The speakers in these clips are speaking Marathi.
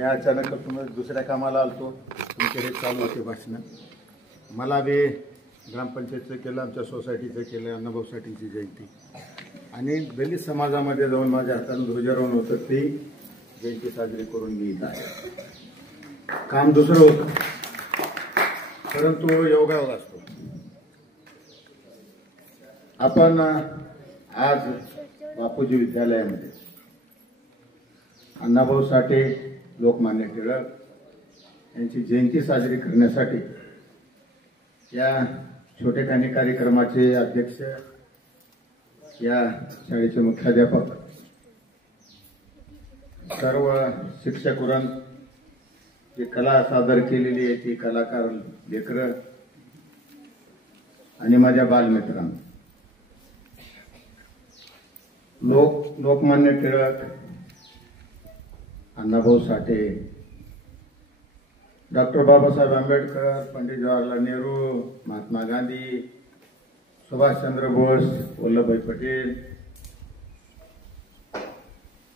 मी अचानक दुसऱ्या कामाला आलतो, तुमच्याकडे चालू होते भाषण. मला बी ग्रामपंचायतचं केलं, आमच्या सोसायटीचं केलं, अण्णाभाऊ साठेंची जयंती आणि दलित समाजामध्ये जाऊन माझ्या हातानं ध्वजारोहण होतं, ती जयंती साजरी करून मी इथं आहे. काम दुसरं होतं, परंतु योगायोग असतो. आपण आज बापूजी विद्यालयामध्ये अण्णाभाऊ साठे, लोकमान्य टिळक यांची जयंती साजरी करण्यासाठी या छोटेखानी कार्यक्रमाचे अध्यक्ष, या शाळेचे मुख्याध्यापक, सर्व शिक्षक वृंद, जी कला सादर केलेली आहे ती कलाकार लेकरं आणि माझ्या बालमित्रांनो, लोकमान्य टिळक, अण्णाभाऊ साठे, डॉक्टर बाबासाहेब आंबेडकर, पंडित जवाहरलाल नेहरू, महात्मा गांधी, सुभाषचंद्र बोस, वल्लभभाई पटेल,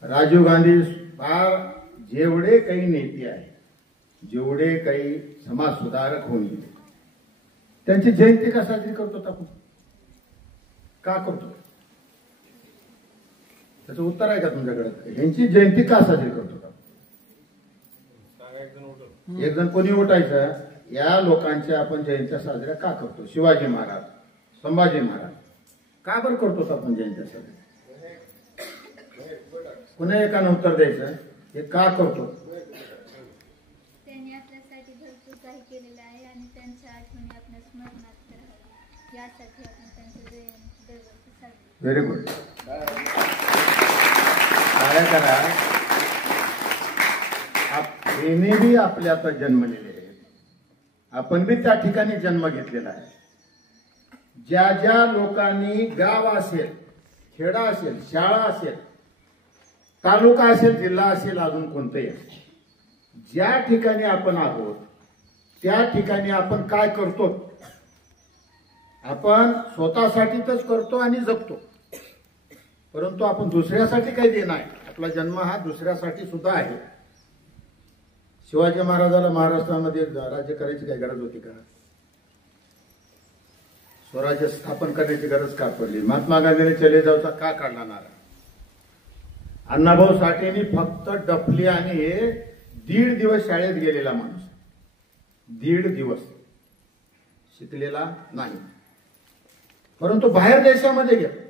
राजीव गांधी, फार जेवढे काही नेते आहेत, जेवढे काही समाज सुधारक होऊन गेले, त्यांची जयंती का साजरी करतो आपण? का करतो? त्याचं उत्तर आहे का तुमच्याकडे? यांची जयंती का साजरी करतो? एक जण कोणी उठायचं, या लोकांच्या आपण जयंत्या साजऱ्या का करतो? शिवाजी महाराज, संभाजी महाराज, का बरं करतो आपण जयंत्या साजऱ्या? पुन्हा एकानं उत्तर द्यायचं, हे का करतो? त्यांनी आपल्यासाठी भरपूर काही केलेलं आहे आणि त्यांच्या आठवणी आपल्या स्मरणात राहाव्या यासाठी आपण त्यांचं जयंती दरवर्षी साजरी. Very good. काय करा, हे बी आपले आता जन्मलेले आहेत, आपण बी त्या ठिकाणी जन्म घेतलेला आहे. ज्या ज्या लोकांनी गाव असेल, खेडा असेल, शाळा असेल, तालुका असेल, जिल्हा असेल, अजून कोणतंही असेल, ज्या ठिकाणी आपण आहोत त्या ठिकाणी आपण काय करतो? आपण स्वतःसाठीच करतो आणि जगतो, परंतु आपण दुसऱ्यासाठी काही देणार आहे. आपला जन्म हा दुसऱ्यासाठी सुद्धा आहे. शिवाजी महाराजाला महाराष्ट्रामध्ये राज्य करायची काही गरज होती का? स्वराज्य स्थापन करण्याची गरज का पडली? महात्मा गांधीने चले जाऊचा का काढला नारा? अण्णाभाऊ साठेंनी फक्त डफली आणि हे 1.5 दिवस शाळेत गेलेला माणूस, 1.5 दिवस शिकलेला नाही, परंतु बाहेर देशामध्ये गेला.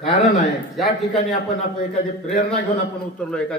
कारण आहे, ज्या ठिकाणी आपण एखादी प्रेरणा घेऊन आपण उतरलो एखाद्या